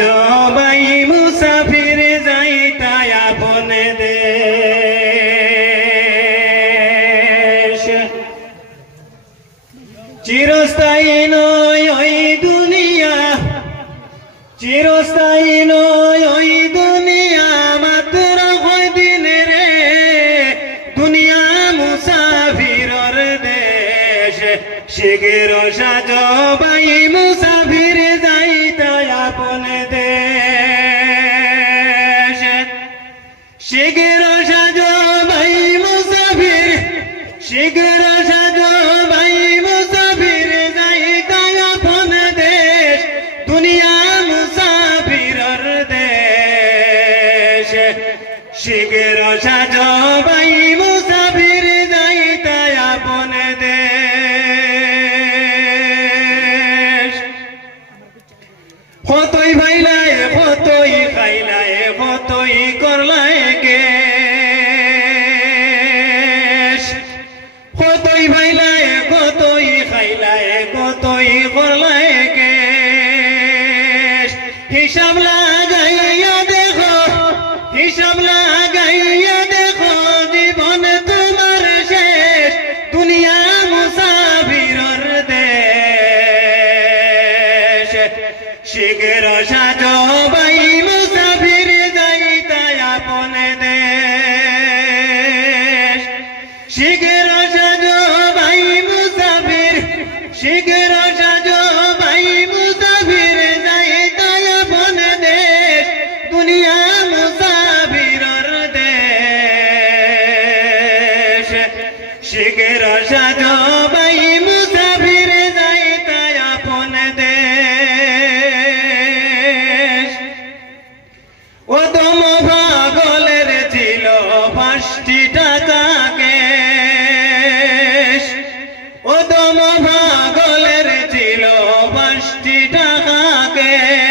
জবাই মুসাফির যাইতা আপন দেশ চিরস্থায়ী নয় ওই দুনিয়া চিরস্থায়ী নয় ওই দুনিয়া মাত্র হয় দিনের দুনিয়া মুসাফিরর দেশ শিগগির সাজবাই মুসাফির যাইতা আপন দেশ শিগগির সাজবাই মুসাফির শিগগির সাজবাই মুসাফির যাইতা আপন দেশ দুনিয়া মুসাফিরর দেশ শিগগির সাজবাই মুসাফির যাইতা আপন দেশ কতই ভাইলায় কতই খাইলায় কতই করলায় কেশ কতই ভাইলায় কতই খাইলায় কতই করলায় কেশ হিসাব লাগাইয়া দেখো হিসাব লাগাইয়া দেখো জীবন তোমার শেষ দুনিয়া মুসাফিরর দেশ শিগগির সাজবাই মুসাফির যাইতা আপন দেশ শিগগির সাজবাই মুসাফির শিগগির সাজবাই মুসাফির যাইতা আপন দেশ দুনিয়া মুসাফিরর দেশ শিগগির সাজবাই মুসাফির যাইতা আপন দেশ ওদম পাগলের ছিল 5টি টাকা কেশ ওদম পাগলের ছিল 5টি টাকা কেশ